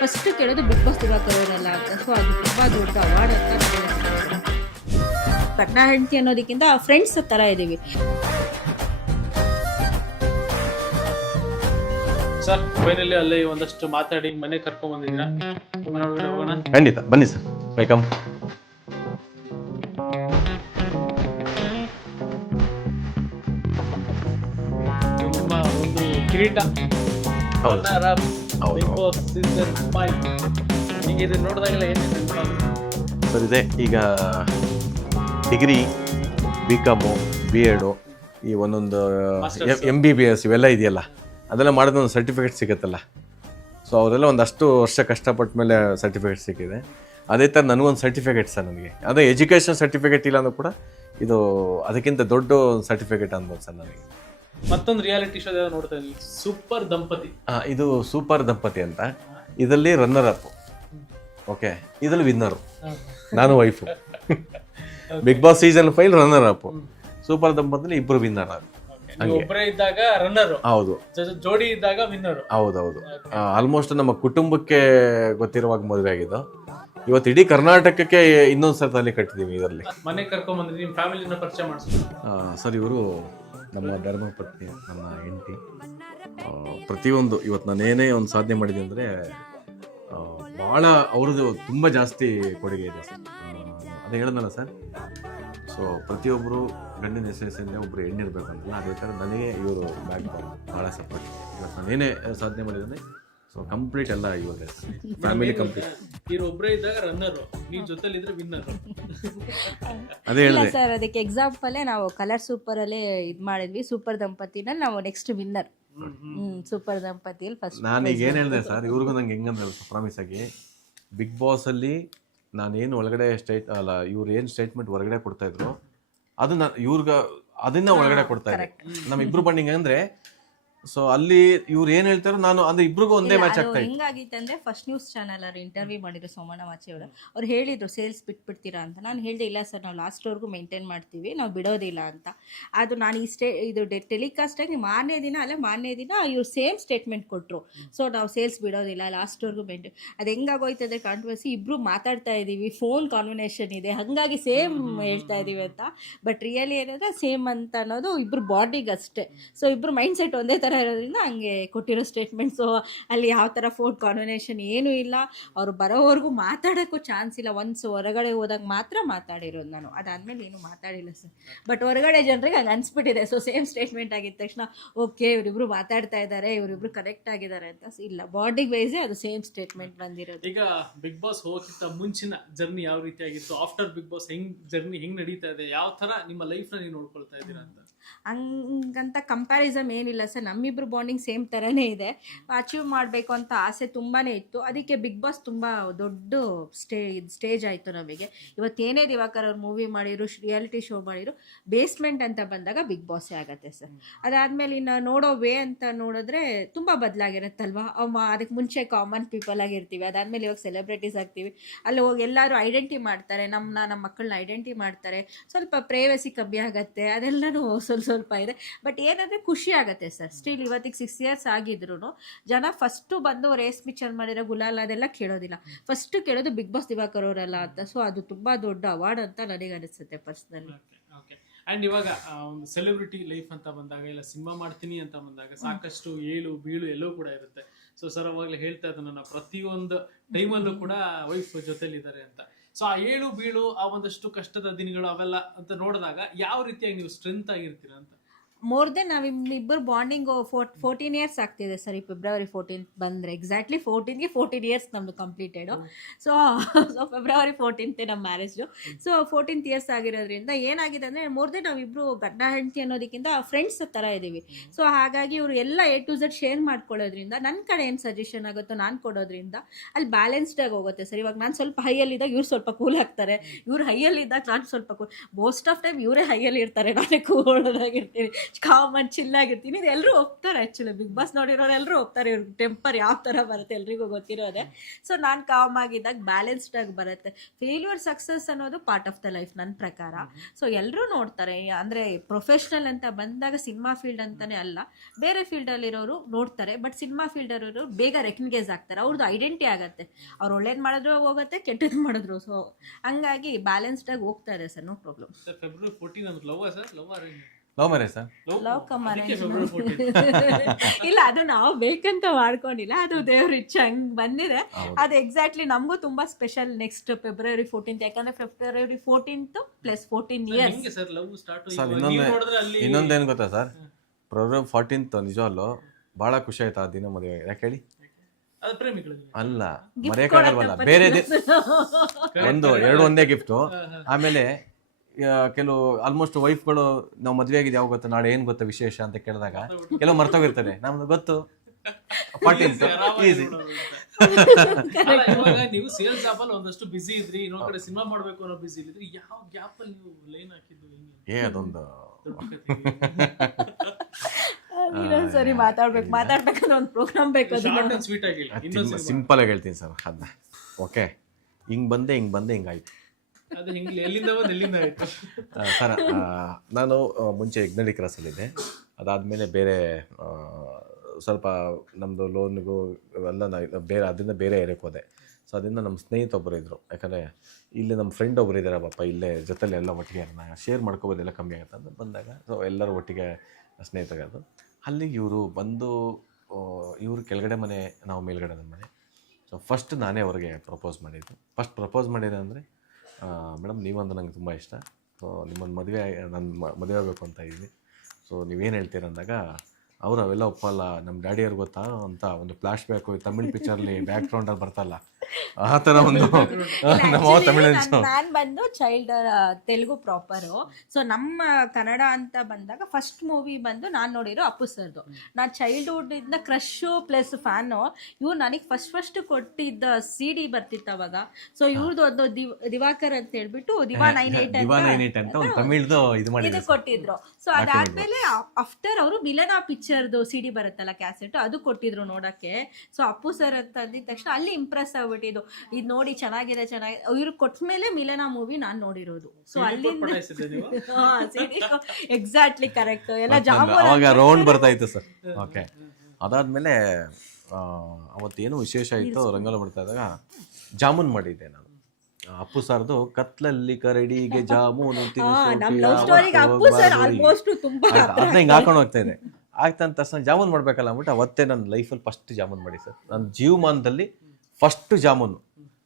First ಕೇಳೋದು big boss Diwakar ಅವರಲ್ಲ ಅಂತ. ಸೊ ಅದು ತುಂಬ ದೊಡ್ಡ ಅವಾರ್ಡ್ ಅಂತ ನನಗೆ ಗಂಡ ಹೆಂಡತಿ ಅನ್ನೋದಕ್ಕಿಂತ ಫ್ರೆಂಡ್ಸ್ ಥರ ಇದ್ದೀವಿ. ಸರ್ ಫೈನಲಿ ಅಲ್ಲೇ ಒಂದಷ್ಟು ಮಾತಾಡಿ ಮನೆ ಕರ್ಕೊಂಡ್ ಬಂದಿದ್ದೀರಾ, ಹೋಗೋಣ? ಖಂಡಿತ ಬನ್ನಿ ಸರ್, ವೆಲ್ಕಮ್. ನಿಮ್ಮ ಒಂದು ಕಿರೀಟ ಬಿಗ್ ಬಾಸ್ ಸೀಸನ್ 5 ನಿಮಗೆ ಇದನ್ನ ನೋಡಿದಾಗೆಲ್ಲ ಏನೇನು ಸರ್ ಇದೆ, ಈಗ ಡಿಗ್ರಿ, BCom, B.Ed, ಈ ಒಂದೊಂದು MBBS ಇವೆಲ್ಲ ಇದೆಯಲ್ಲ, ಅದೆಲ್ಲ ಮಾಡಿದ ಒಂದು ಸರ್ಟಿಫಿಕೇಟ್ ಸಿಗುತ್ತಲ್ಲ. ಸೊ ಅವರೆಲ್ಲ ಒಂದಷ್ಟು ವರ್ಷ ಕಷ್ಟಪಟ್ಟ ಮೇಲೆ ಸರ್ಟಿಫಿಕೇಟ್ ಸಿಕ್ಕಿದೆ. ಅದೇ ಥರ ನನಗೊಂದು ಸರ್ಟಿಫಿಕೇಟ್ ಸರ್, ನನಗೆ ಅದೇ ಎಜುಕೇಷನ್ ಸರ್ಟಿಫಿಕೇಟ್ ಇಲ್ಲ ಅಂದ್ರೂ ಕೂಡ ಇದು ಅದಕ್ಕಿಂತ ದೊಡ್ಡ ಸರ್ಟಿಫಿಕೇಟ್ ಅನ್ಬೋದು ಸರ್ ನನಗೆ. ಮತ್ತೊಂದು ರಿಯಾಲಿಟಿ ಶೋ ನೋಡ್ತಾ ಇದ್ದೀವಿ, ಸೂಪರ್ ದಂಪತಿ. ಇದು ಸೂಪರ್ ದಂಪತಿ ಅಂತ. ಇದರಲ್ಲಿ ರನ್ನರ್ ಅಪ್, ಓಕೆ, ಇದರಲ್ಲಿ ವಿನ್ನರು, ನಾನು wife. Big Boss season 5 runner up, super ದಂಪತಿಲಿ ಇಬ್ಬರು ವಿನ್ನರ್. ಒಬ್ಬರೇ ಇದ್ದಾಗ ರನ್ನರ್, ಹೌದು, ಜೋಡಿ ಇದ್ದಾಗ ವಿನ್ನರ್. ಹೌದೌದು. ಆಲ್ಮೋಸ್ಟ್ ನಮ್ಮ ಕುಟುಂಬಕ್ಕೆ ಗೊತ್ತಿರುವಾಗ ಮದುವೆ ಆಗಿದ್ದು. ಇವತ್ತು ಇಡೀ ಕರ್ನಾಟಕಕ್ಕೆ ಇನ್ನೊಂದು ಸಲ ತಲೆ ಕಟ್ಟಿದ್ದೀವಿ ಇದರಲ್ಲಿ. ಮನೆ ಕರ್ಕೊಂಡ್ ಬಂದ್ರೆ ನಿಮ್ಮ ಫ್ಯಾಮಿಲಿನ ಪರಿಚಯ ಮಾಡಿಸ್ತೀವಿ ಸರ್. ಇವರು ನಮ್ಮ ಧರ್ಮಪತ್ನಿ, ನನ್ನ ಹೆಂಡತಿ. ಪ್ರತಿಯೊಂದು ಇವತ್ತು ನಾನೇನೇ ಒಂದು ಸಾಧನೆ ಮಾಡಿದೆ ಅಂದರೆ ಭಾಳ ಅವ್ರದ್ದು ತುಂಬ ಜಾಸ್ತಿ ಕೊಡುಗೆ ಇದೆ ಸರ್. ಅದೇ ಹೇಳಿದ್ನಲ್ಲ ಸರ್, ಸೊ ಪ್ರತಿಯೊಬ್ಬರು ಗಂಡಿನ ಹೆಸರಿನಿಂದ ಒಬ್ಬರು ಹೆಣ್ಣಿರ್ಬೇಕಂತಲ್ಲ, ಅದೇ ಥರ ನನಗೆ ಇವರು ಬ್ಯಾಕ್ ಭಾಳ ಸಪೋರ್ಟ್. ಇವತ್ತು ನಾನೇನೇ ಸಾಧನೆ ಮಾಡಿದ್ದೇನೆ, ಸೊ ಕಂಪ್ಲೀಟ್ ಎಲ್ಲ ಇವರೇ ಫ್ಯಾಮಿಲಿ ಕಂಪ್ಲೀಟ್. ಇವ್ರು ಒಬ್ಬರೇ ಇದ್ದಾಗ ರನ್ನರ್, ನೀವು ಜೊತೆಲಿ ಇದ್ರೆ ವಿನ್ನರ್. ಅದೇ ಹೇಳಿದೆ ಸರ್, ಅದಕ್ಕೆ ಎಕ್ಸಾಂಪಲೇ ನಾವು ಕಲರ್ ಸೂಪರ್ ಅಲ್ಲೇ ಇದು ಮಾಡಿದ್ವಿ. ಸೂಪರ್ ದಂಪತಿನಲ್ಲಿ ನಾವು ನೆಕ್ಸ್ಟ್ ವಿನ್ನರ್. ಸೂಪರ್ ದಂಪತಿಯಲ್ಲಿ ಫಸ್ಟ್. ನಾನೀಗ ಏನು ಹೇಳಿದೆ ಸರ್, ಇವ್ರಿಗೂ ನಂಗೆ ಹೆಂಗಂದ್ರೆ ಪ್ರಾಮಿಸ್ ಆಗಿ, ಬಿಗ್ ಬಾಸಲ್ಲಿ ನಾನೇನು ಒಳಗಡೆ ಅಲ್ಲ ಇವ್ರು ಏನು ಸ್ಟೇಟ್ಮೆಂಟ್ ಹೊರಗಡೆ ಕೊಡ್ತಾಯಿದ್ರು ಅದು ನಾನು ಇವ್ರಿಗೆ ಅದನ್ನ ಒಳಗಡೆ ಕೊಡ್ತಾ ಇದ್ದೆ. ನಮ್ಮಿಬ್ರು ಬಂಡಿಂಗ್ ಅಂದರೆ, ಸೊ ಅಲ್ಲಿ ಇವ್ರು ಏನು ಹೇಳ್ತಾರೋ ನಾನು ಅಂದ್ರೆ ಇಬ್ರಿಗೂ ಒಂದೇ ಮ್ಯಾಚ್ ಆಗ್ತಾ ಇತ್ತು. ಹೆಂಗಾಗಿತ್ತು ಅಂದರೆ, ಫಸ್ಟ್ ನ್ಯೂಸ್ ಚಾನಲ್ ಅವ್ರು ಇಂಟರ್ವ್ಯೂ ಮಾಡಿದ್ರು ಸೋಮಣ್ಣ ಮಾಚಿ ಅವರು. ಅವ್ರು ಹೇಳಿದ್ರು ಸೇಲ್ಸ್ ಬಿಟ್ಬಿಡ್ತೀರಾ ಅಂತ. ನಾನು ಹೇಳಿದೆ ಇಲ್ಲ ಸರ್, ನಾವು ಲಾಸ್ಟ್ವರೆಗೂ ಮೇಂಟೈನ್ ಮಾಡ್ತೀವಿ, ನಾವು ಬಿಡೋದಿಲ್ಲ ಅಂತ. ಅದು ನಾನು ಇದು ಟೆಲಿಕಾಸ್ಟಾಗಿ ಮಾರನೇ ದಿನ ಇವ್ರು ಸೇಮ್ ಸ್ಟೇಟ್ಮೆಂಟ್ ಕೊಟ್ಟರು. ಸೊ ನಾವು ಸೇಲ್ಸ್ ಬಿಡೋದಿಲ್ಲ, ಲಾಸ್ಟ್ವರೆಗೂ ಮೇಂಟೈನ್. ಅದು ಹೆಂಗಾಗೋಯ್ತದೆ ಕಾಂಟ್ರವರ್ಸಿ, ಇಬ್ಬರು ಮಾತಾಡ್ತಾ ಇದ್ದೀವಿ, ಫೋನ್ ಕಾನ್ವರ್ಸೇಷನ್ ಇದೆ, ಹಾಗಾಗಿ ಸೇಮ್ ಹೇಳ್ತಾ ಇದ್ದೀವಿ ಅಂತ. ಬಟ್ ರಿಯಲಿ ಏನಂದರೆ ಸೇಮ್ ಅಂತ ಅನ್ನೋದು ಇಬ್ಬರು ಬಾಡಿಗೆ ಅಷ್ಟೇ. ಸೊ ಇಬ್ಬರು ಮೈಂಡ್ ಸೆಟ್ ಒಂದೇ ಥರ ಇರೋದ್ರಿಂದ ಹಂಗೆ ಕೊಟ್ಟಿರೋ ಸ್ಟೇಟ್ಮೆಂಟ್ಸು. ಅಲ್ಲಿ ಯಾವ ಥರ ಫೋನ್ ಕಾನ್ವರ್ಸೇಷನ್ ಏನೂ ಇಲ್ಲ. ಅವರು ಬರೋವರೆಗೂ ಮಾತಾಡೋಕ್ಕೂ ಚಾನ್ಸ್ ಇಲ್ಲ. ಒನ್ಸ್ ಹೊರಗಡೆ ಹೋದಾಗ ಮಾತ್ರ ಮಾತಾಡಿರೋದು ನಾನು, ಅದಾದಮೇಲೆ ಏನೂ ಮಾತಾಡಿಲ್ಲ ಸರ್. ಬಟ್ ಹೊರಗಡೆ ಜನರಿಗೆ ಹಂಗೆ ಅನಿಸ್ಬಿಟ್ಟಿದೆ. ಸೊ ಸೇಮ್ ಸ್ಟೇಟ್ಮೆಂಟ್ ಆಗಿದ ತಕ್ಷಣ ಓಕೆ ಇವರಿಬ್ರು ಮಾತಾಡ್ತಾ ಇದ್ದಾರೆ, ಇವರಿಬ್ರು ಕರೆಕ್ಟ್ ಆಗಿದ್ದಾರೆ ಅಂತ. ಇಲ್ಲ, ಬಾಡಿಗೆ ವೈಸೇ ಅದು ಸೇಮ್ ಸ್ಟೇಟ್ಮೆಂಟ್ ಬಂದಿರೋದು. ಈಗ ಬಿಗ್ ಬಾಸ್ ಹೋಗೋಕ್ಕಿಂತ ಮುಂಚಿನ ಜರ್ನಿ ಯಾವ ರೀತಿ ಆಗಿತ್ತು, ಆಫ್ಟರ್ ಬಿಗ್ ಬಾಸ್ ಜರ್ನಿ ಹೆಂಗ್ ನಡೀತಾ ಇದೆ, ಯಾವ ಥರ ನಿಮ್ಮ ಲೈಫ್ನ ನೀವು ನೋಡ್ಕೊಳ್ತಾ ಇದ್ದೀರಾ ಅಂತ? ಹಂಗಂತ ಕಂಪ್ಯಾರಿಸಮ್ ಏನಿಲ್ಲ ಸರ್, ನಮ್ಮಿಬ್ರು ಬಾಂಡಿಂಗ್ ಸೇಮ್ ಥರನೇ ಇದೆ. ಅಚೀವ್ ಮಾಡಬೇಕು ಅಂತ ಆಸೆ ತುಂಬಾ ಇತ್ತು. ಅದಕ್ಕೆ ಬಿಗ್ ಬಾಸ್ ತುಂಬ ದೊಡ್ಡ ಸ್ಟೇಜ್ ಆಯಿತು ನಮಗೆ. ಇವತ್ತೇನೇ ದಿವಾಕರ್ ಅವ್ರು ಮೂವಿ ಮಾಡಿದ್ರು, ರಿಯಾಲಿಟಿ ಶೋ ಮಾಡಿದ್ರು, ಬೇಸ್ಮೆಂಟ್ ಅಂತ ಬಂದಾಗ ಬಿಗ್ ಬಾಸೇ ಆಗುತ್ತೆ ಸರ್. ಅದಾದಮೇಲೆ ಇನ್ನು ನೋಡೋ ವೇ ಅಂತ ನೋಡಿದ್ರೆ ತುಂಬ ಬದಲಾಗಿರುತ್ತಲ್ವ. ಅದಕ್ಕೆ ಮುಂಚೆ ಕಾಮನ್ ಪೀಪಲ್ ಆಗಿರ್ತೀವಿ, ಅದಾದಮೇಲೆ ಇವಾಗ ಸೆಲೆಬ್ರಿಟೀಸ್ ಆಗ್ತೀವಿ. ಅಲ್ಲಿ ಹೋಗಿ ಎಲ್ಲರೂ ಐಡೆಂಟಿ ಮಾಡ್ತಾರೆ, ನಮ್ಮ ಮಕ್ಕಳನ್ನ ಐಡೆಂಟಿ ಮಾಡ್ತಾರೆ. ಸ್ವಲ್ಪ ಪ್ರೈವಸಿ ಕಮ್ಮಿ ಆಗುತ್ತೆ, ಅದೆಲ್ಲನೂ ಸ್ವಲ್ಪ ಇದೆ. ಬಟ್ ಏನಂದರೆ ಖುಷಿ ಆಗುತ್ತೆ ಸರ್. ಸ್ಟಿಲ್ ಇವತ್ತಿಗೆ 6 years ಆಗಿದ್ರು ಜನ ಫಸ್ಟು ಬಂದು ರೇಸ್ ಪಿಕ್ಚರ್ ಮಾಡಿರೋ ಗುಲಾಲ್ ಅದೆಲ್ಲ ಕೇಳೋದಿಲ್ಲ, ಫಸ್ಟ್ ಕೇಳೋದು ಬಿಗ್ ಬಾಸ್ ದಿವಾಕರ್ ಅವರಲ್ಲ ಅಂತ. ಸೊ ಅದು ತುಂಬ ದೊಡ್ಡ ಅವಾರ್ಡ್ ಅಂತ ನನಗೆ ಅನಿಸುತ್ತೆ ಪರ್ಸ್ನಲಿ. ಆ್ಯಂಡ್ ಇವಾಗ ಒಂದು ಸೆಲೆಬ್ರಿಟಿ ಲೈಫ್ ಅಂತ ಬಂದಾಗ, ಇಲ್ಲ ಸಿನಿಮಾ ಮಾಡ್ತೀನಿ ಅಂತ ಬಂದಾಗ ಸಾಕಷ್ಟು ಏಳು ಬೀಳು ಎಲ್ಲವೂ ಕೂಡ ಇರುತ್ತೆ. ಸೊ ಸರ್ ಅವಾಗಲೇ ಹೇಳ್ತಾ ಇದ್ದ, ನನ್ನ ಪ್ರತಿಯೊಂದು ಟೈಮಲ್ಲೂ ಕೂಡ ವೈಫ್ ಜೊತೆಲಿದ್ದಾರೆ ಅಂತ. ಸೊ ಆ ಏಳು ಬೀಳು, ಆ ಒಂದಷ್ಟು ಕಷ್ಟದ ದಿನಗಳು ಅವೆಲ್ಲ ಅಂತ ನೋಡಿದಾಗ ಯಾವ ರೀತಿಯಾಗಿ ನೀವು ಸ್ಟ್ರೆಂತ್ ಆಗಿರ್ತೀರಾ ಅಂತ? ಮೋರ್ ದೆನ್ ನಾವಿಬ್ಬರು ಬಾಂಡಿಂಗು 14 years ಆಗ್ತಿದೆ ಸರ್. ಈ February 14th ಬಂದರೆ ಎಕ್ಸಾಕ್ಟ್ಲಿ 14 years ನಮ್ಮದು ಕಂಪ್ಲೀಟೆಡು. ಸೊ February 14th ನಮ್ಮ ಮ್ಯಾರೇಜು. ಸೊ 14 years ಆಗಿರೋದ್ರಿಂದ ಏನಾಗಿದೆ ಅಂದರೆ, ಮೋರ್ ದೆನ್ ನಾವಿಬ್ಬರು ಗಂಡ ಹೆಂಡತಿ ಅನ್ನೋದಕ್ಕಿಂತ ಫ್ರೆಂಡ್ಸ್ ಥರ ಇದ್ದೀವಿ. ಸೊ ಹಾಗಾಗಿ ಇವರು ಎಲ್ಲ A to Z ಶೇರ್ ಮಾಡ್ಕೊಳ್ಳೋದ್ರಿಂದ, ನನ್ನ ಕಡೆ ಏನು ಸಜೆಷನ್ ಆಗುತ್ತೋ ನಾನು ಕೊಡೋದ್ರಿಂದ ಅಲ್ಲಿ ಬ್ಯಾಲೆನ್ಸ್ಡಾಗಿ ಹೋಗುತ್ತೆ ಸರ್. ಇವಾಗ ನಾನು ಸ್ವಲ್ಪ ಹೈಯಲ್ಲಿದ್ದಾಗ ಇವ್ರು ಸ್ವಲ್ಪ ಕೂಲ್ ಆಗ್ತಾರೆ, ಇವ್ರು ಹೈಯಲ್ಲಿದ್ದಾಗ ನಾನು ಸ್ವಲ್ಪ ಕೂಲ್. ಮೋಸ್ಟ್ ಆಫ್ ಟೈಮ್ ಇವರೇ ಹೈಯಲ್ಲಿ ಇರ್ತಾರೆ, ನಾನೇ ಕೂಲ್ ಆಗಿರ್ತೀನಿ. ಕಾಮನ್ ಚಿಲ್ಲಾಗಿರ್ತೀನಿ. ಇದು ಎಲ್ಲರೂ ಒಪ್ತಾರೆ ಆ್ಯಕ್ಚುಲಿ, ಬಿಗ್ ಬಾಸ್ ನೋಡಿರೋರು ಎಲ್ಲರೂ ಒಪ್ತಾರೆ, ಇವ್ರಿಗೆ ಟೆಂಪರ್ ಯಾವ ಥರ ಬರುತ್ತೆ ಎಲ್ರಿಗೂ ಗೊತ್ತಿರೋದೆ. ಸೊ ನಾನು ಕಾಮ್ ಆಗಿದ್ದಾಗ ಬ್ಯಾಲೆನ್ಸ್ಡಾಗಿ ಬರುತ್ತೆ. ಫೇಲ್ಯೂರ್ ಸಕ್ಸಸ್ ಅನ್ನೋದು ಪಾರ್ಟ್ ಆಫ್ ದ ಲೈಫ್ ನನ್ನ ಪ್ರಕಾರ. ಸೊ ಎಲ್ಲರೂ ನೋಡ್ತಾರೆ, ಅಂದರೆ ಪ್ರೊಫೆಷ್ನಲ್ ಅಂತ ಬಂದಾಗ ಸಿನಿಮಾ ಫೀಲ್ಡ್ ಅಂತಲೇ ಅಲ್ಲ, ಬೇರೆ ಫೀಲ್ಡಲ್ಲಿರೋರು ನೋಡ್ತಾರೆ. ಬಟ್ ಸಿನಿಮಾ ಫೀಲ್ಡಲ್ಲಿರೋರು ಬೇಗ ರೆಕಗ್ನೈಸ್ ಆಗ್ತಾರೆ, ಅವ್ರದ್ದು ಐಡೆಂಟಿ ಆಗುತ್ತೆ. ಅವ್ರು ಒಳ್ಳೇದು ಮಾಡಿದ್ರು ಹೋಗುತ್ತೆ, ಕೆಟ್ಟದ್ದು ಮಾಡಿದ್ರು. ಸೊ ಹಂಗಾಗಿ ಬ್ಯಾಲೆನ್ಸ್ಡಾಗಿ ಹೋಗ್ತಾ ಇದೆ sir, no problem. Sir February 14 ಅಂದ್ರೆ love sir, love arrange? Love marriage sir. Love cum February 14 ಇಲ್ಲ, ಅದು ನಾವು ಬೇಕಂತ ಮಾಡ್ಕೊಂಡಿಲ್ಲ, ಅದು ದೇವ್ರ ಇಚ್ಛೆ ಹಂಗ್ ಬಂದಿದೆ. ಅದು ಎಕ್ಸಾಕ್ಟ್ಲಿ ನಮಗೂ ತುಂಬಾ ಸ್ಪೆಷಲ್ ನೆಕ್ಸ್ಟ್ ಫೆಬ್ರವರಿ 14th, ಯಾಕಂದ್ರೆ ಫೆಬ್ರವರಿ 14th ಪ್ಲಸ್ 14 ಇಯರ್ಸ್. ಹೆಂಗೆ ಸರ್ ಲವ್ ಸ್ಟಾರ್ಟ್? ಸರ್ ಅಲ್ಲಿ ಇನ್ನೊಂದೇನು ಗೊತ್ತಾ ಸರ್, ಫೆಬ್ರವರಿ 14th ನಿಜವಲ್ಲೂ ಭಾಳ ಖುಷಿ ಆಯ್ತು ಆ ದಿನ ಮದುವೆ. ಯಾಕೆ ಹೇಳಿ? ಅದು ಪ್ರೇಮಿಗಳಿಗೆ ಅಲ್ಲ, ಮರೆಯಕ್ಕಾಗಲ್ವಲ್ಲ. ಬೇರೆ ಒಂದೇ ಗಿಫ್ಟು. ಆಮೇಲೆ ಕೆಲವು ಆಲ್ಮೋಸ್ಟ್ ವೈಫ್ಗಳು ನಾವು ಮದುವೆ ಆಗಿದೆ ಯಾವಾಗ ಗೊತ್ತಾ, ನಾಳೆ ಏನ್ ಗೊತ್ತಾ ವಿಶೇಷ ಅಂತ ಕೇಳಿದಾಗ ಕೆಲವು ಮರ್ತೋಗಿರ್ತಾರೆ. ನಮ್ದು ಗೊತ್ತು 14th ಈಸಿ. ಇವಾಗ ನೀವು ಸೇಲ್ಸ್ ಜಾಬ್ ಅಲ್ಲಿ ಒಂದಷ್ಟು ಬಿಸಿ ಇದ್ರಿ, ಇನ್ನೊಂದ್ ಕಡೆ ಸಿನಿಮಾ ಮಾಡ್ಬೇಕು ಅನ್ನೋ ಬಿಸಿ ಇದ್ರಿ, ಯಾವ ಗ್ಯಾಪ್ ಅಲ್ಲಿ ನೀವು ಲೈನ್ ಹಾಕಿದ್ದು? ಅದೊಂದು ಸರಿ ಮಾತಾಡ್ಬೇಕಂದ್ರೆ ಒಂದು ಪ್ರೋಗ್ರಾಮ್ ಬೇಕು. ಸ್ವೀಟ್ ಆಗಿಲ್ಲ, ಸಿಂಪಲ್ ಆಗಿ ಹೇಳ್ತೀನಿ ಸರ್ ಅದನ್ನ. ಓಕೆ, ಹಿಂಗ್ ಬಂದೆ ಹಿಂಗಾಯ್ತು. ಅದು ಎಲ್ಲಿಂದ ಬಂದು ಎಲ್ಲಿಂದ ಆಯ್ತು ಸರ್. ನಾನು ಮುಂಚೆ ಯಜ್ಞಳ್ಳಿ ಕ್ರಾಸಲ್ಲಿದ್ದೆ. ಅದಾದಮೇಲೆ ಬೇರೆ ಸ್ವಲ್ಪ ನಮ್ಮದು ಲೋನ್ಗೂ ಎಲ್ಲ ಬೇರೆ ಅದರಿಂದ ಬೇರೆ ಏರಿಯಾಕ್ಕೆ ಹೋದೆ. ಸೊ ಅದರಿಂದ ನಮ್ಮ ಸ್ನೇಹಿತ ಒಬ್ಬರು ಇದ್ದರು. ಯಾಕಂದರೆ ಇಲ್ಲಿ ನಮ್ಮ ಫ್ರೆಂಡ್ ಒಬ್ಬರು ಇದ್ದಾರೆ ಪಾಪ, ಇಲ್ಲೇ ಜೊತೆಲಿ ಎಲ್ಲ ಒಟ್ಟಿಗೆ ಶೇರ್ ಮಾಡ್ಕೋಬೋದೆಲ್ಲ ಕಮ್ಮಿ ಆಗುತ್ತೆ ಅಂತ ಬಂದಾಗ, ಸೊ ಎಲ್ಲರೂ ಒಟ್ಟಿಗೆ ಸ್ನೇಹಿತರದು. ಅಲ್ಲಿ ಇವರು ಬಂದು, ಇವರು ಕೆಳಗಡೆ ಮನೆ, ನಾವು ಮೇಲ್ಗಡೆ ಮನೆ. ಸೊ ಫಸ್ಟ್ ನಾನೇ ಅವ್ರಿಗೆ ಪ್ರಪೋಸ್ ಮಾಡಿದ್ದು. ಫಸ್ಟ್ ಪ್ರಪೋಸ್ ಮಾಡಿದೆ ಅಂದರೆ, ಮೇಡಮ್ ನೀವಂದ್ರೆ ನಂಗೆ ತುಂಬ ಇಷ್ಟ, ಸೊ ನಿಮ್ಮನ್ನು ಮದುವೆ ಆಗಬೇಕು ಅಂತ ಇದ್ದೀನಿ, ಸೊ ನೀವೇನು ಹೇಳ್ತೀರ ಅಂದಾಗ ಅವರು ಅವೆಲ್ಲ ಒಪ್ಪಲ್ಲ, ನಮ್ಮ ಡ್ಯಾಡಿಯವ್ರು ಗೊತ್ತಾ ಅಂತ ಒಂದು ಫ್ಲಾಶ್ ಬ್ಯಾಕು ತಮಿಳ್ ಪಿಕ್ಚರ್ಲಿ ಬ್ಯಾಕ್ ಗ್ರೌಂಡಲ್ಲಿ ಬರ್ತಲ್ಲ ಆ ಥರ ಒಂದು ನಾನು ಬಂದು ಚೈಲ್ಡ್ ತೆಲುಗು ಪ್ರಾಪರು. ಸೊ ನಮ್ಮ ಕನ್ನಡ ಅಂತ ಬಂದಾಗ ಫಸ್ಟ್ ಮೂವಿ ಬಂದು ನಾನು ನೋಡಿರೋ ಅಪ್ಪು ಸರ್ದು. ನಾನು ಚೈಲ್ಡ್ಹುಡ್ ಇಂದ ಕ್ರಶು ಪ್ಲಸ್ ಫ್ಯಾನು. ಇವ್ರು ನನಗೆ ಫಸ್ಟ್ ಕೊಟ್ಟಿದ್ದ CD ಬರ್ತಿತ್ತು ಅವಾಗ. ಸೊ ಇವ್ರದ್ದು ಒಂದು ದಿವಾಕರ್ ಅಂತ ಹೇಳ್ಬಿಟ್ಟು ದಿವಾ 98 ಅಂತ ಒಂದು ತಮಿಳ್ದು ಇದು ಕೊಟ್ಟಿದ್ರು. ಸೊ ಅದಾದ್ಮೇಲೆ ಆಫ್ಟರ್ ಅವರು ಮಿಲನ ಪಿಕ್ಚರ್ದು CD ಬರುತ್ತಲ್ಲ ಕ್ಯಾಸೆಟ್, ಅದು ಕೊಟ್ಟಿದ್ರು ನೋಡಕ್ಕೆ. ಸೊ ಅಪ್ಪು ಸರ್ ಅಂತ ಅಂದಿದ ತಕ್ಷಣ ಅಲ್ಲಿ ಇಂಪ್ರೆಸ್ ಆಗ್ಬಿಟ್ಟಿದ್ದು, ಇದು ನೋಡಿ ಚೆನ್ನಾಗಿದೆ ಇವ್ರು ಕೊಟ್ಮೇಲೆ ಮಿಲನ ಮೂವಿ ನಾನು ನೋಡಿರೋದು. ಸೊ ಅಲ್ಲಿಂದ ಎಕ್ಸಾಕ್ಟ್ಲಿ ಕರೆಕ್ಟ್ ಎಲ್ಲ ಅವಾಗ ರೌಂಡ್ ಬರ್ತಾ ಇತ್ತು ಸರ್. ಓಕೆ, ಅದಾದ್ಮೇಲೆ ಅವತ್ತೇನು ವಿಶೇಷ ಇತ್ತು, ರಂಗೋಲಿ ಬಿಡ್ತಾ ಇದ್ದಾಗ ಜಾಮೂನ್ ಮಾಡಿದ್ದೆ ನಾನು. ಅಪ್ಪು ಸರ್ದು ಕತ್ಲಲ್ಲಿ ಕರಡಿಗೆ ಜಾಮೂನು ಅದನ್ನ ಹಿಂಗೆ ಹಾಕೊಂಡು ಹೋಗ್ತಾ ಇದೆ. ಆಗ್ತಂತ ತಕ್ಷಣ ಜಾಮೂನ್ ಮಾಡ್ಬೇಕಲ್ಲ ಅಂದ್ಬಿಟ್ಟು ಅವತ್ತೇ ನನ್ನ ಲೈಫಲ್ಲಿ ಫಸ್ಟ್ ಜಾಮೂನ್ ಮಾಡಿ ಸರ್. ನನ್ನ ಜೀವಮಾನದಲ್ಲಿ ಫಸ್ಟ್ ಜಾಮೂನು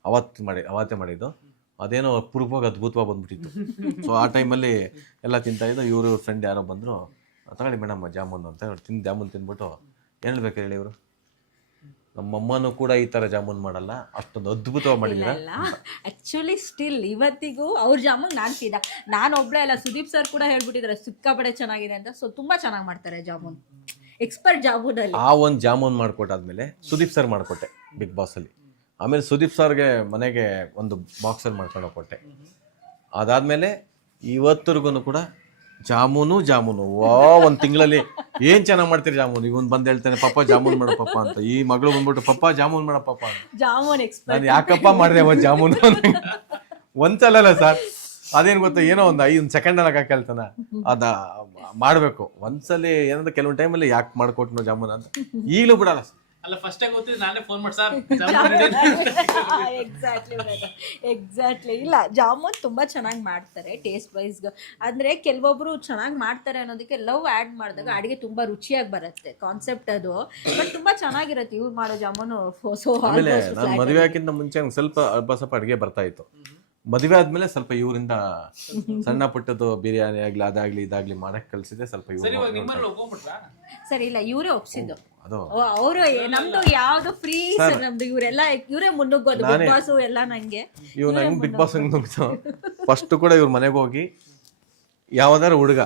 ಅವತ್ತೇ ಮಾಡಿದ್ದು. ಅದೇನೋ ಅಪೂರ್ವವಾಗಿ ಅದ್ಭುತವಾಗಿ ಬಂದ್ಬಿಟ್ಟಿತ್ತು. ಸೊ ಆ ಟೈಮಲ್ಲಿ ಎಲ್ಲ ತಿಂತಾಯಿದ್ದು. ಇವರು ಫ್ರೆಂಡ್ ಯಾರೋ ಬಂದರು, ತಗೊಳ್ಳಿ ಮೇಡಮ್ ಜಾಮೂನು ಅಂತ ಜಾಮೂನ್ ತಿಂದ್ಬಿಟ್ಟು ಏನು ಹೇಳ್ಬೇಕು ಹೇಳಿ, ಇವರು ನಮ್ಮಮ್ಮನೂ ಕೂಡ ಈ ಥರ ಜಾಮೂನ್ ಮಾಡಲ್ಲ, ಅಷ್ಟೊಂದು ಅದ್ಭುತವಾಗಿ ಮಾಡಿದ್ದೀರಾ. ಆ್ಯಕ್ಚುಲಿ ಸ್ಟಿಲ್ ಇವತ್ತಿಗೂ ಅವ್ರ ಜಾಮೂನ್ ನಾನು ಒಬ್ಬಳೇ ಅಲ್ಲ, ಸುದೀಪ್ ಸರ್ ಕೂಡ ಹೇಳ್ಬಿಟ್ಟಿದ್ದಾರೆ ಸಿಕ್ಕಾಪಡೆ ಚೆನ್ನಾಗಿದೆ ಅಂತ. ಸೊ ತುಂಬ ಚೆನ್ನಾಗಿ ಮಾಡ್ತಾರೆ ಜಾಮೂನ್, ಎಕ್ಸ್ಪರ್ಟ್ ಜಾಮೂನಲ್ಲಿ. ಆ ಒಂದು ಜಾಮೂನ್ ಮಾಡಿಕೊಟ್ಟಾದ್ಮೇಲೆ ಸುದೀಪ್ ಸರ್ ಮಾಡಿಕೊಟ್ಟೆ ಬಿಗ್ ಬಾಸಲ್ಲಿ. ಆಮೇಲೆ ಸುದೀಪ್ ಸರ್ಗೆ ಮನೆಗೆ ಒಂದು ಬಾಕ್ಸಲ್ಲಿ ಮಾಡ್ಕೊಂಡು ಕೊಟ್ಟೆ. ಅದಾದಮೇಲೆ ಇವತ್ತರೆಗೂ ಕೂಡ ಜಾಮೂನು ಒಂದು ತಿಂಗಳಲ್ಲಿ ಏನು ಚೆನ್ನಾಗಿ ಮಾಡ್ತೀರಿ ಜಾಮೂನು. ಇವನು ಬಂದು ಹೇಳ್ತಾನೆ ಪಪ್ಪ ಜಾಮೂನ್ ಮಾಡೋ ಪಪ್ಪ ಅಂತ. ಈ ಮಗಳು ಬಂದ್ಬಿಟ್ಟು ಪಪ್ಪ ಜಾಮೂನ್ ಮಾಡೋ ಪಪ್ಪ ಅಂತ. ಜಾಮೂನ್ ಎಕ್ಸ್ಪರ್ಟ್. ನಾನು ಯಾಕಪ್ಪ ಮಾಡಿದೆ ಅವತ್ತು ಜಾಮೂನು ಒಂದ್ಸಲ ಸರ್. ಅದೇನು ಗೊತ್ತಾ, ಏನೋ ಒಂದು 5 ಸೆಕೆಂಡಲ್ಲಿ ಹಾಕೇಳ್ತಾನ, ಅದ ಮಾಡಬೇಕು ಒಂದ್ಸಲಿ. ಏನಂದ್ರೆ ಕೆಲವೊಂದು ಟೈಮಲ್ಲಿ ಯಾಕೆ ಮಾಡ್ಕೊಟ್ನೋ ಜಾಮೂನ್ ಅಂತ ಈಗಲೂ ಬಿಡಲ್ಲ ಸರ್. ಅಲ್ಲ ಫಸ್ಟ್ ಆಗಿ ಗೊತ್ತಿದ್ದು ನಾನೇ ಫೋನ್ ಮಾಡಿ ಸರ್ ಎಕ್ಸಾಕ್ಟ್ಲಿ ಇಲ್ಲ, ಜಾಮೂನ್ ತುಂಬ ಚೆನ್ನಾಗಿ ಮಾಡ್ತಾರೆ ಟೇಸ್ಟ್ ವೈಸ್. ಅಂದರೆ ಕೆಲವೊಬ್ರು ಚೆನ್ನಾಗಿ ಮಾಡ್ತಾರೆ ಅನ್ನೋದಕ್ಕೆ ಲವ್ ಆ್ಯಡ್ ಮಾಡಿದಾಗ ಅಡುಗೆ ತುಂಬ ರುಚಿಯಾಗಿ ಬರುತ್ತೆ, ಕಾನ್ಸೆಪ್ಟ್ ಅದು. ಬಟ್ ತುಂಬ ಚೆನ್ನಾಗಿರುತ್ತೆ ಇವ್ರು ಮಾಡೋ ಜಾಮೂನು. ಆಮೇಲೆ ನಾನು ಮದುವೆ ಹಾಕಿಂತ ಮುಂಚೆ ಸ್ವಲ್ಪ ಅಡುಗೆ ಬರ್ತಾ ಇತ್ತು. ಮದುವೆ ಆದ್ಮೇಲೆ ಸ್ವಲ್ಪ ಇವರಿಂದ ಸಣ್ಣ ಪುಟ್ಟದ್ದು ಬಿರಿಯಾನಿ ಆಗ್ಲಿ ಅದಾಗ್ಲಿ ಇದಾಗ್ಲಿ ಮಾಡಕ್ ಕಲ್ಸಿದೆ. ಸ್ವಲ್ಪ ಸರಿ ಇಲ್ಲ, ಇವರೇ ಒಪ್ಸಿದ್ದು. ಅದು ಅವರು ನಮ್ದು ಯಾವ್ದು ಫ್ರೀ ನಮ್ದು ಇವರೇ ಮುನ್ನುಗ್ಗೋದು ಬಿಗ್ ಬಾಸ್ ಎಲ್ಲ. ನಂಗೆ ಬಿಗ್ ಬಾಸ್ ಫಸ್ಟ್ ಕೂಡ ಇವ್ರ ಮನೆಗೆ ಹೋಗಿ ಯಾವ್ದಾರ ಹುಡುಗ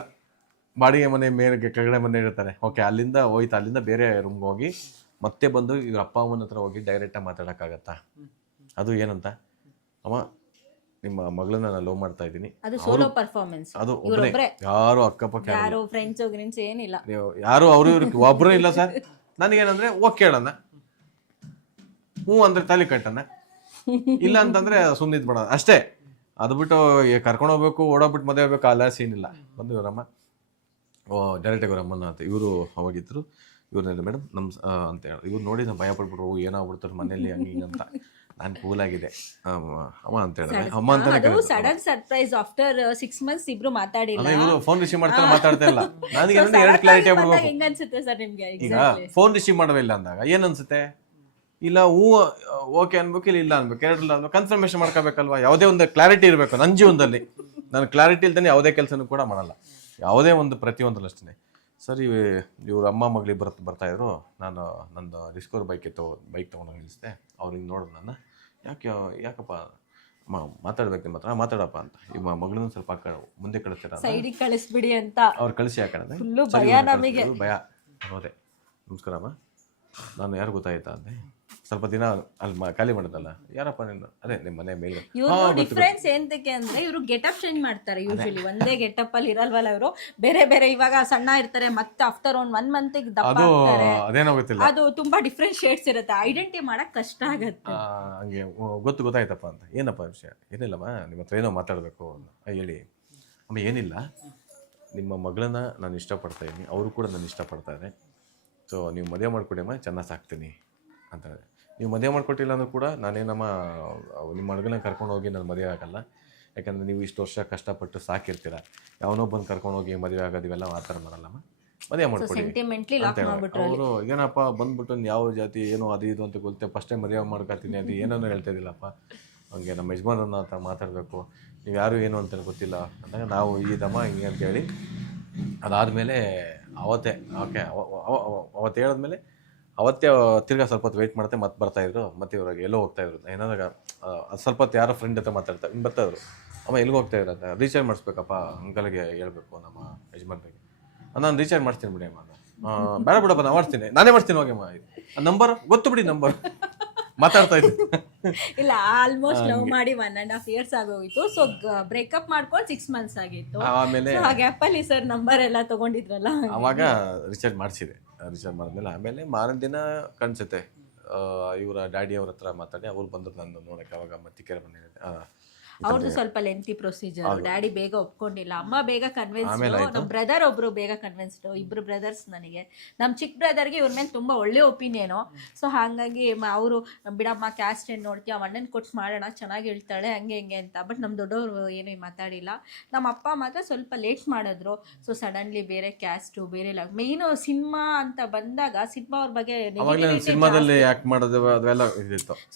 ಬಾಡಿಗೆ ಮನೆ ಮೇಲೆ ಕೆಳಗಡೆ ಮನೆ ಇರ್ತಾರೆ, ಓಕೆ ಅಲ್ಲಿಂದ ಹೋಯ್ತು, ಅಲ್ಲಿಂದ ಬೇರೆ ರೂಮ್ಗೆ ಹೋಗಿ ಮತ್ತೆ ಬಂದು ಇವ್ರ ಅಪ್ಪ ಅಮ್ಮನ ಹತ್ರ ಹೋಗಿ ಡೈರೆಕ್ಟಾಗಿ ಮಾತಾಡೋಕ್ಕಾಗತ್ತಾ? ಅದು ಏನಂತ ಅಮ್ಮ ನಿಮ್ಮ ಮಗಳನ್ನ ನಾನು ಲವ್ ಮಾಡ್ತಾ ಇದ್ದೀನಿ, ಅದು ಸೋಲೋ ಪರ್ಫಾರ್ಮೆನ್ಸ್, ಅದು ಇವ್ರೊಬ್ರೆ, ಒಬ್ಬರೇ, ಯಾರು ಅಕ್ಕಪಕ್ಕ ಯಾರು ಫ್ರೆಂಡ್ಸ್ ಗ್ರಿನ್ಸ್ ಏನಿಲ್ಲ, ನೀವು ಯಾರು ಅವರು ಇವ್ರಿಗೆ ಒಬ್ಬರು ಇಲ್ಲ ಸರ್. ನನಗೇನಂದ್ರೆ ಓಕೆ ಹೇಳೋಣ, ಹ್ಞೂ ಅಂದ್ರೆ ತಾಲಿ ಕಟ್ಟಣ, ಇಲ್ಲ ಅಂತಂದ್ರೆ ಸುಮ್ಮನೆ ಇದ್ಬಿಡೋಣ ಅಷ್ಟೇ. ಅದು ಬಿಟ್ಟು ಕರ್ಕೊಂಡು ಹೋಗ್ಬೇಕು, ಓಡೋಗ್ಬಿಟ್ಟು ಮದುವೆ ಆಗ್ಬೇಕು ಅಲ್ಲ ಸೀನ್ ಇಲ್ಲ. ಬಂದು ಇವರಮ್ಮ ಡೈರೆಕ್ಟಾಗಿ ಅವರಮ್ಮನ ಅಂತ ಇವರು ಅವಾಗಿದ್ರು. ಇವ್ರನ್ನೆಲ್ಲ ಮೇಡಮ್ ನಮ್ಮ ಅಂತ ಹೇಳಿ ಇವ್ರು ನೋಡಿ ನಾನು ಭಯ ಪಡ್ಬಿಟ್ರು, ಏನಾಗ್ಬಿಡ್ತಾರೆ ಮನೇಲಿ ಹಂಗೆ ಹಿಂಗೆ ಅಂತ. ನಾನು ಕೂಲ್ ಆಗಿದೆ ಅಮ್ಮ ಅಂತ ಹೇಳಿದ್ರೆ ಅಮ್ಮ ಅಂತಾನೆ ಅದು ಸಡನ್ ಸರ್ಪ್ರೈಸ್. ಆಫ್ಟರ್ 6 months ಇಬ್ರು ಮಾತಾಡಿಲ್ಲ. ಇವರು ಫೋನ್ ರಿಸೀವ್ ಮಾಡ್ತಾರೆ, ಮಾತಾಡ್ತಾ ಇಲ್ಲ. ನನಗೆ ಎರಡು ಕ್ಲಾರಿಟಿ ಆಗ್ಬಿಡ್ಬೇಕು. ಹೆಂಗ ಅನ್ಸುತ್ತೆ ಸರ್ ನಿಮ್ಗೆ? ಈಗ ಫೋನ್ ರಿಸೀವ್ ಮಾಡವಿಲ್ಲ ಅಂದಾಗ ಏನ್ ಅನ್ಸುತ್ತೆ? ಇಲ್ಲ ಹೂ ಓಕೆ ಅನ್ಬೇಕು, ಇಲ್ಲ ಅನ್ಬೇಕು, ಎರಡಲ್ಲ ಅನ್ಬೇಕು, ಕನ್ಫರ್ಮೇಶನ್ ಮಾಡ್ಕೋಬೇಕಲ್ವಾ. ಯಾವುದೇ ಒಂದು ಕ್ಲಾರಿಟಿ ಇರಬೇಕು ನನ್ನ ಜೀವನದಲ್ಲಿ. ನಾನು ಕ್ಲಾರಿಟಿ ಇಲ್ದೇನೆ ಯಾವುದೇ ಕೆಲಸನೂ ಕೂಡ ಮಾಡಲ್ಲ, ಯಾವುದೇ ಒಂದು ಪ್ರತಿಯೊಂದಲ್ಲ ಅಷ್ಟೇ. ಸರಿ, ಇವ್ರ ಅಮ್ಮ ಮಗಳು ಬರ್ತಾ ಇದ್ರು. ನಾನು ನಂದು ಡಿಸ್ಕವರ್ ಬೈಕ್ ತೊಗೊಂಡು ನಿಲ್ಲಿಸಿದೆ. ಅವ್ರಿಗೆ ನೋಡಿದ್ ನನ್ನ, ಯಾಕಪ್ಪ ಮಾತಾಡ್ಬೇಕು ನಿಮ್ಮ ಹತ್ರ, ಮಾತಾಡಪ್ಪ ಅಂತ. ಈ ಮಗಳನ್ನ ಸ್ವಲ್ಪ ಮುಂದೆ ಕಳಿಸ್ತೀರ, ಸೈಡಿಗೆ ಕಳಿಸ್ಬಿಡಿ ಅಂತ ಅವ್ರು ಕಳಿಸಿ ಹಾಕೋಣ. ಭಯ ನಮಗೆ, ಭಯ. ಹೌದೇ, ನಮಸ್ಕಾರಮ್ಮ, ನಾನು ಯಾರು ಗೊತ್ತಾಯ್ತಾ ಅಂದೆ. ಸ್ವಲ್ಪ ದಿನ ಅಲ್ಲಿ ಖಾಲಿ ಮಾಡೋದಲ್ಲ, ಯಾರಪ್ಪ ನಿನ್ನ, ಅದೇ ನಿಮ್ಮ ಮನೆ ಮೇಲೆ. ಇವ್ರು ಡಿಫ್ರೆನ್ಸ್ ಎಂತಕ್ಕೆ ಅಂದ್ರೆ ಇವರು ಗೆಟಪ್ ಚೇಂಜ್ ಮಾಡ್ತಾರೆ. ಯೂಶಲಿ ಒಂದೇ ಗೆಟಪ್ ಅಲ್ಲಿ ಇರಲ್ವಲ್ಲ ಇವರು, ಬೇರೆ ಬೇರೆ. ಇವಾಗ ಸಣ್ಣ ಇರ್ತಾರೆ, ಮತ್ತೆ ಆಫ್ಟರ್ 1 month ದಪ್ಪ ಆಗ್ತಾರೆ. ಅದೇನೋ ಗೊತ್ತಿಲ್ಲ, ಅದು ತುಂಬಾ ಡಿಫ್ರೆಂಟ್ ಶೇಡ್ಸ್ ಇರುತ್ತೆ, ಐಡೆಂಟಿಟಿ ಮಾಡಕ್ ಕಷ್ಟ ಆಗತ್ತೆ. ಹಂಗೆ ಗೊತ್ತಾಯ್ತಪ್ಪ ಅಂತ. ಏನಪ್ಪ ವಿಷಯ? ಏನಿಲ್ಲಮ್ಮ, ನಿಮ್ಮ ಹತ್ರ ಏನೋ ಮಾತಾಡಬೇಕು. ಹೇಳಿ ಅಮ್ಮ. ಏನಿಲ್ಲ, ನಿಮ್ಮ ಮಗಳನ್ನ ನಾನು ಇಷ್ಟಪಡ್ತಾ ಇದ್ದೀನಿ, ಅವರು ಕೂಡ ನಾನು ಇಷ್ಟಪಡ್ತಾರೆ. ಸೊ ನೀವು ಮದುವೆ ಮಾಡ್ಕೊಡಿಯಮ್ಮ, ಚೆನ್ನಾಗಿ ಸಾಕ್ತೀನಿ ಅಂತ. ನೀವು ಮದುವೆ ಮಾಡ್ಕೊಟ್ಟಿಲ್ಲ ಅಂದರೂ ಕೂಡ ನಾನೇನಮ್ಮ ನಿಮ್ಮ ಮಗಳನ್ನ ಕರ್ಕೊಂಡು ಹೋಗಿ ನಾನು ಮದುವೆ ಆಗಲ್ಲ. ಯಾಕಂದರೆ ನೀವು ಇಷ್ಟು ವರ್ಷ ಕಷ್ಟಪಟ್ಟು ಸಾಕಿರ್ತೀರ, ಯಾವನೋ ಬಂದು ಕರ್ಕೊಂಡು ಹೋಗಿ ಮದುವೆ ಆಗೋದು ಇವೆಲ್ಲ ಆ ಥರ ಮಾಡಲ್ಲಮ್ಮ, ಮದುವೆ ಮಾಡ್ಕೊಡಿ ಅಂತ ಹೇಳಿ. ಅವರು ಏನಪ್ಪ ಬಂದ್ಬಿಟ್ಟು ಯಾವ ಜಾತಿ ಏನೋ ಅದು ಇದು ಅಂತ ಗೊತ್ತೆ, ಫಸ್ಟ್ ಟೈಮ್ ಮದುವೆ ಮಾಡ್ಕೊತೀನಿ ಅದು ಏನೇನೋ ಹೇಳ್ತಾ ಇದ್ದಿಲ್ಲಪ್ಪ. ಹಂಗೆ ನಮ್ಮ ಯಜಮಾನರನ್ನ ಅಂತ ಮಾತಾಡಬೇಕು, ನೀವು ಯಾರು ಏನು ಅಂತ ಗೊತ್ತಿಲ್ಲ ಅಂದಾಗ ನಾವು ಇದಮ್ಮ ಹಿಂಗೆ ಅಂತ ಹೇಳಿ ಅದಾದಮೇಲೆ ಅವತ್ತೇ ಓಕೆ ಅವತ್ತು ಹೇಳಿದ್ಮೇಲೆ ಅವತ್ತೇ ತಿರ್ಗಾ ಸ್ವಲ್ಪ ಹೊತ್ತು ವೆಯ್ಟ್ ಮಾಡ್ತೆ ಮತ್ತೆ ಬರ್ತಾಯಿದ್ರು. ಮತ್ತು ಇವ್ರಿಗೆ ಎಲ್ಲೋ ಹೋಗ್ತಾಯಿದ್ರು. ಏನಾದಾಗ ಅದು ಸ್ವಲ್ಪ ಹೊತ್ತು ಯಾರೋ ಫ್ರೆಂಡ್ ಹತ್ರ ಮಾತಾಡ್ತಾರೆ, ಇನ್ನು ಬರ್ತಾಯಿದ್ರು. ಅಮ್ಮ ಎಲ್ಲಿಗೆ ಹೋಗ್ತಾಯಿದ್ರು ಅಂತ. ರೀಚಾರ್ಜ್ ಮಾಡಿಸ್ಬೇಕಪ್ಪ ಅಂಕಲ್ಗೆ ಹೇಳ್ಬೇಕು, ನಮ್ಮ ಯಜಮಾನ್ರಿಗೆ. ನಾನು ರೀಚಾರ್ಜ್ ಮಾಡ್ತೀನಿ ಬಿಡಿ ಅಮ್ಮ. ಬೇಡ ಬಿಡಪ್ಪ, ನಾನು ಮಾಡ್ತೀನಿ, ನಾನೇ ಮಾಡ್ತೀನಿ ಹೋಗಮ್ಮ. ನಂಬರ್ ಗೊತ್ತು ಬಿಡಿ, ನಂಬರ್ ಮಾತಾಡ್ತಾ ಇದ್ದೆ. ಇಲ್ಲ, ಆಲ್ಮೋಸ್ಟ್ ಲವ್ ಮಾಡಿ 1.5 years ಆಗೋಗಿತ್ತು. ಸೊ ಬ್ರೇಕಪ್ ಮಾಡ್ಕೊಂಡು 6 months ಆಗಿತ್ತು. ಆಮೇಲೆ ಗ್ಯಾಪಲ್ಲಿ ಸರ್ ನಂಬರ್ ಎಲ್ಲ ತಗೊಂಡಿದ್ರಲ್ಲ, ಅವಾಗ ರೀಚಾರ್ಜ್ ಮಾಡಿಸಿದೆ. ರೀಚಾರ್ಜ್ ಮಾಡಿದ್ಮೇಲೆ ಆಮೇಲೆ ಮಾರನೇ ದಿನ ಕಾಣಿಸುತ್ತೆ ಇವರ ಡ್ಯಾಡಿ ಅವ್ರ ಹತ್ರ ಮಾತಾಡಿ ಅವ್ರು ಬಂದ್ರು ನನ್ನ ನೋಡಕ್ಕೆ. ಅವಾಗ ಮತ್ತೆ ಕೇರ್ ಬಂದಿದೆ. ಅವ್ರದ್ದು ಸ್ವಲ್ಪ ಲೆಂತಿ ಪ್ರೊಸೀಜರ್. ಡ್ಯಾಡಿ ಬೇಗ ಒಪ್ಕೊಂಡಿಲ್ಲ, ಅಮ್ಮ ಬೇಗ ಕನ್ವಿನ್ಸ್ಡ್, ನಮ್ಮ ಬ್ರದರ್ ಒಬ್ರು ಬೇಗ ಕನ್ವಿನ್ಸ್ಡ್. ಇಬ್ರು ಬ್ರದರ್ಸ್ ನನಗೆ. ನಮ್ಮ ಚಿಕ್ಕ ಬ್ರದರ್ಗೆ ಇವ್ರ ಮೇಲೆ ತುಂಬ ಒಳ್ಳೆ ಒಪಿನಿಯನು. ಸೊ ಹಾಗಾಗಿ ಅವರು ಬಿಡಮ್ಮ ಕ್ಯಾಸ್ಟ್ ಏನು ನೋಡ್ತೀವಿ, ಅಣ್ಣನ ಕೊಟ್ಟು ಮಾಡೋಣ, ಚೆನ್ನಾಗಿ ಹೇಳ್ತಾಳೆ ಹಂಗೆ ಹಿಂಗೆ ಅಂತ. ಬಟ್ ನಮ್ಮ ದೊಡ್ಡವರು ಏನೂ ಮಾತಾಡಿಲ್ಲ. ನಮ್ಮ ಅಪ್ಪ ಮಾತ್ರ ಸ್ವಲ್ಪ ಲೇಟ್ ಮಾಡಿದ್ರು. ಸೊ ಸಡನ್ಲಿ ಬೇರೆ ಕ್ಯಾಸ್ಟು ಬೇರೆ ಮೇಯ್ನು ಸಿನಿಮಾ ಅಂತ ಬಂದಾಗ ಸಿನಿಮಾ ಅವ್ರ ಬಗ್ಗೆ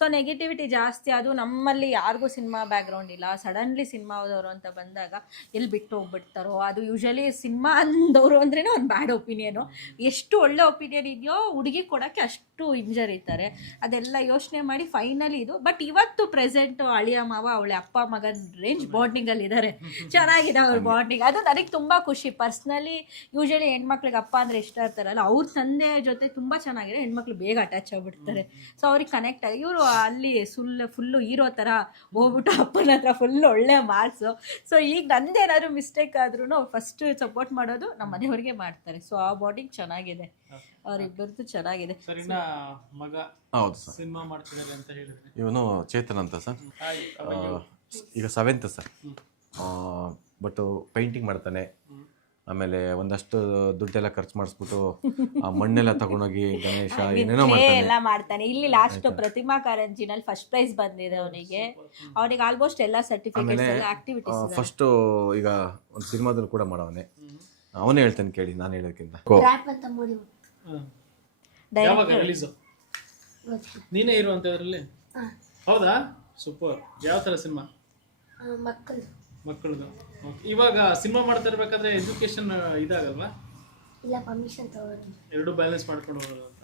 ಸೊ ನೆಗೆಟಿವಿಟಿ ಜಾಸ್ತಿ. ಅದು ನಮ್ಮಲ್ಲಿ ಯಾರಿಗೂ ಸಿನಿಮಾ ಬ್ಯಾಕ್ಗ್ರೌಂಡ್ ಇಲ್ಲ. ಸಡನ್ಲಿ ಸಿನಿಮಾ ಹೋದವರು ಅಂತ ಬಂದಾಗ ಎಲ್ಲಿ ಬಿಟ್ಟು ಹೋಗ್ಬಿಡ್ತಾರೋ. ಅದು ಯೂಶಲಿ ಸಿನಿಮಾ ಅಂದವರು ಅಂದ್ರೇ ಒಂದು ಬ್ಯಾಡ್ ಒಪಿನಿಯನು. ಎಷ್ಟು ಒಳ್ಳೆ ಒಪಿನಿಯನ್ ಇದೆಯೋ ಹುಡುಗಿ ಕೊಡೋಕ್ಕೆ ಅಷ್ಟು ಹಿಂಜರಿತಾರೆ. ಅದೆಲ್ಲ ಯೋಚನೆ ಮಾಡಿ ಫೈನಲಿ ಇದು. ಬಟ್ ಇವತ್ತು ಪ್ರೆಸೆಂಟ್ ಅಳಿಯ ಮಾವ ಅವಳೆ ಅಪ್ಪ ಮಗನ ರೇಂಜ್ ಬಾಂಡಿಂಗಲ್ಲಿ ಇದ್ದಾರೆ. ಚೆನ್ನಾಗಿದೆ ಅವ್ರ ಬಾಂಡಿಂಗ್. ಅದು ನನಗೆ ತುಂಬ ಖುಷಿ ಪರ್ಸ್ನಲಿ. ಯೂಶಲಿ ಹೆಣ್ಮಕ್ಳಿಗೆ ಅಪ್ಪ ಅಂದರೆ ಇಷ್ಟ ಇರ್ತಾರಲ್ಲ, ಅವ್ರ ತಂದೆ ಜೊತೆ ತುಂಬ ಚೆನ್ನಾಗಿದೆ. ಹೆಣ್ಮಕ್ಳು ಬೇಗ ಅಟ್ಯಾಚ್ ಆಗಿಬಿಡ್ತಾರೆ. ಸೊ ಅವ್ರಿಗೆ ಕನೆಕ್ಟ್ ಆಗಿ ಇವರು ಅಲ್ಲಿ ಫುಲ್ಲು ಹೀರೋ ಥರ ಹೋಗ್ಬಿಟ್ಟು ಅಪ್ಪನ ಹತ್ರ ಫುಲ್ ಒಳ್ಳೆ ಮಾರ್ಕ್ಸು. ಸೊ ಈಗ ನಂದೇನಾದ್ರು ಮಿಸ್ಟೇಕ್ ಆದ್ರೂ ಫಸ್ಟ್ ಸಪೋರ್ಟ್ ಮಾಡೋದು ನಮ್ಮ ಮನೆಯವ್ರಿಗೆ ಮಾಡ್ತಾರೆ. ಸೊ ಆ ಬಾಂಡಿಂಗ್ ಚೆನ್ನಾಗಿದೆ, ಅವರಿಬ್ಬರದ್ದು ಚೆನ್ನಾಗಿದೆ. ಮಗ ಹೌದು ಸರ್, ಸಿನಿಮಾ ಮಾಡ್ತಿದ್ದಾರೆ ಅಂತ ಹೇಳಿದ್ರೆ ಇವನು ಚೇತನ್ ಅಂತ ಸರ್. ಈಗ 7th ಸರ್. ಬಟ್ ಪೇಂಟಿಂಗ್ ಮಾಡ್ತಾನೆ. ಆಮೇಲೆ ಒಂದಷ್ಟು ದುಡ್ಡೆಲ್ಲ ಖರ್ಚು ಮಾಡಿಸ್ಬಿಟ್ಟು ಆ ಮಣ್ಣೆಲ್ಲ ತಗೊಂಡೋಗಿ ಗಣೇಶ ಏನೇನೋ ಮಾಡ್ತಾನೆ. ಇಲ್ಲಿ ಲಾಸ್ಟ್ ಪ್ರತಿಮಾ ಕಾರಂಜಿನಲ್ಲಿ ಫಸ್ಟ್ ಪ್ರೈಸ್ ಬಂದಿದೆ ಅವನಿಗೆ. ಆಲ್ಮೋಸ್ಟ್ ಎಲ್ಲ ಸರ್ಟಿಫಿಕೇಟ್ಸ್ ಆಕ್ಟಿವಿಟೀಸ್. ಫಸ್ಟ್ ಈಗ ಒಂದು ಸಿನಿಮಾದಲ್ಲಿ ಕೂಡ ಮಾಡವನೆ. ಅವನೇ ಹೇಳ್ತಾನೆ ಕೇಳಿ, ನಾನು ಹೇಳೋದಕ್ಕಿಂತ. ಯಾವಾಗ ರಿಲೀಸ್? ನೀನೇ ಇರುವಂತ ಅದರಲ್ಲಿ? ಹೌದಾ, ಸೂಪರ್. ಯಾವ ತರ ಸಿನಿಮಾ? ಮಕ್ಕಳದು. ಇವಾಗ ಸಿನಿಮಾ ಮಾಡ್ತಾ ಇರ್ಬೇಕಾದ್ರೆ ಎಜುಕೇಶನ್ ಇದಾಗಲ್ವಾ? ಇಲ್ಲ, ಪರ್ಮಿಷನ್ ತಗೊಳ್ಳಿ, ಎರಡು ಬ್ಯಾಲೆನ್ಸ್ ಮಾಡ್ಕೊಂಡು ಹೋಗೋದು ಅಂತ.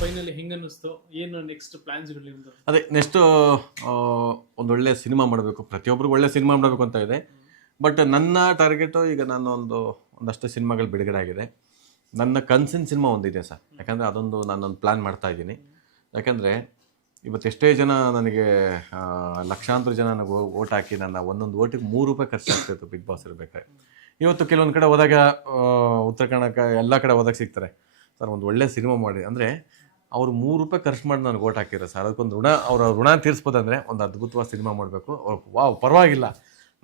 ಫೈನಲಿ ಹೆಂಗ ಅನ್ನಿಸ್ತು? ಏನು ನೆಕ್ಸ್ಟ್ ಪ್ಲಾನ್ಸ್ಗಳು ನಿಮ್ದು? ಅದೇ ನೆಕ್ಸ್ಟ್ ಒಂದೊಳ್ಳೆ ಸಿನಿಮಾ ಮಾಡಬೇಕು, ಪ್ರತಿಯೊಬ್ಬರಿಗೂ ಒಳ್ಳೆ ಸಿನಿಮಾ ಮಾಡಬೇಕು ಅಂತ ಇದೆ. ಬಟ್ ನನ್ನ ಟಾರ್ಗೆಟು ಈಗ ನಾನು ಒಂದಷ್ಟು ಸಿನಿಮಾಗಳು ಬಿಡುಗಡೆ ಆಗಿದೆ. ನನ್ನ ಕನ್ಸಿನ ಸಿನಿಮಾ ಒಂದಿದೆ ಸರ್. ಯಾಕಂದರೆ ಅದೊಂದು ನಾನೊಂದು ಪ್ಲ್ಯಾನ್ ಮಾಡ್ತಾ ಇದ್ದೀನಿ. ಯಾಕಂದರೆ ಇವತ್ತು ಎಷ್ಟೇ ಜನ ನನಗೆ ಲಕ್ಷಾಂತರ ಜನ ನನಗೆ ಓಟ್ ಹಾಕಿ ನನ್ನ ಒಂದೊಂದು ಓಟಿಗೆ ₹3 ಖರ್ಚಾಗ್ತಾಯಿತ್ತು ಬಿಗ್ ಬಾಸ್ ಇರಬೇಕಾದ್ರೆ. ಇವತ್ತು ಕೆಲವೊಂದು ಕಡೆ ಹೋದಾಗ ಉತ್ತರ ಕನ್ನಡ ಎಲ್ಲ ಕಡೆ ಹೋದಾಗ ಸಿಗ್ತಾರೆ, ಸರ್ ಒಂದು ಒಳ್ಳೆ ಸಿನಿಮಾ ಮಾಡಿ ಅಂದರೆ ಅವರು ₹3 ಖರ್ಚು ಮಾಡಿ ನನಗೆ ಓಟ್ ಹಾಕಿರೋ ಸರ್, ಅದಕ್ಕೊಂದು ಅವರ ಋಣ ತೀರಿಸ್ಬೋದಂದರೆ ಒಂದು ಅದ್ಭುತವಾದ ಸಿನಿಮಾ ಮಾಡಬೇಕು. ವಾವ್ ಪರವಾಗಿಲ್ಲ,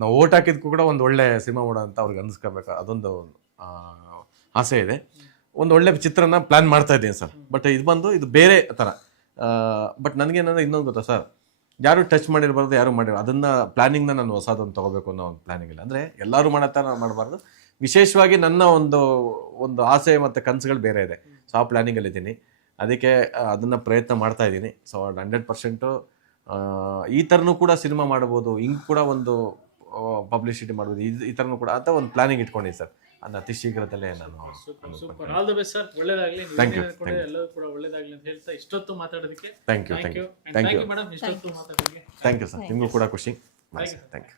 ನಾವು ಓಟ್ ಹಾಕಿದ್ಕೂ ಕೂಡ ಒಂದು ಒಳ್ಳೆ ಸಿನಿಮಾ ಮಾಡೋ ಅಂತ ಅವ್ರಿಗೆ ಅನ್ಸ್ಕೋಬೇಕು, ಅದೊಂದು ಆಸೆ ಇದೆ. ಒಂದು ಒಳ್ಳೆ ಚಿತ್ರನ ಪ್ಲ್ಯಾನ್ ಮಾಡ್ತಾ ಇದ್ದೀನಿ ಸರ್. ಬಟ್ ಇದು ಬೇರೆ ಥರ. ಬಟ್ ನನಗೇನಂದ್ರೆ ಇನ್ನೊಂದು ಗೊತ್ತಾ ಸರ್, ಯಾರು ಟಚ್ ಮಾಡಿರಬಾರ್ದು, ಯಾರು ಮಾಡಿರೋ ಅದನ್ನು ಪ್ಲ್ಯಾನಿಂಗ್ನ ನಾನು ಹೊಸದೊಂದು ತೊಗೋಬೇಕು ಅನ್ನೋ ಒಂದು ಪ್ಲ್ಯಾನಿಂಗ್ ಇಲ್ಲ. ಅಂದರೆ ಎಲ್ಲರೂ ಮಾಡೋ ಥರ ನಾನು ಮಾಡಬಾರ್ದು. ವಿಶೇಷವಾಗಿ ನನ್ನ ಒಂದು ಆಸೆ ಮತ್ತು ಕನಸುಗಳು ಬೇರೆ ಇದೆ. ಸೊ ಆ ಪ್ಲ್ಯಾನಿಂಗಲ್ಲಿದ್ದೀನಿ. ಅದಕ್ಕೆ ಅದನ್ನು ಪ್ರಯತ್ನ ಮಾಡ್ತಾ ಇದ್ದೀನಿ. ಸೊ 100% ಈ ಥರನೂ ಕೂಡ ಸಿನಿಮಾ ಮಾಡ್ಬೋದು, ಹಿಂಗೆ ಕೂಡ ಒಂದು ಪಬ್ಲಿಸಿಟಿ ಮಾಡ್ಬೋದು, ಈ ಥರನೂ ಕೂಡ ಅಂತ ಒಂದು ಪ್ಲ್ಯಾನಿಂಗ್ ಇಟ್ಕೊಂಡಿದ್ದೀನಿ ಸರ್. ಅದನ್ನ ಅತಿ ಶೀಘ್ರದಲ್ಲೇ ನಾನು super, all the best sir. ಒಳ್ಳೇದಾಗಲಿ, ಎಲ್ಲರೂ ಕೂಡ ಒಳ್ಳೇದಾಗಲಿ ಅಂತ ಹೇಳ್ತಾ ಇಷ್ಟೊತ್ತು ಮಾತಾಡೋದಕ್ಕೆ ಥ್ಯಾಂಕ್ ಯು ಮೇಡಮ್. ಇಷ್ಟೊತ್ತು ಮಾತಾಡೋದಕ್ಕೆ ಥ್ಯಾಂಕ್ ಯು ಸರ್. ನಿಮಗೂ ಕೂಡ ಖುಷಿ. Thank you.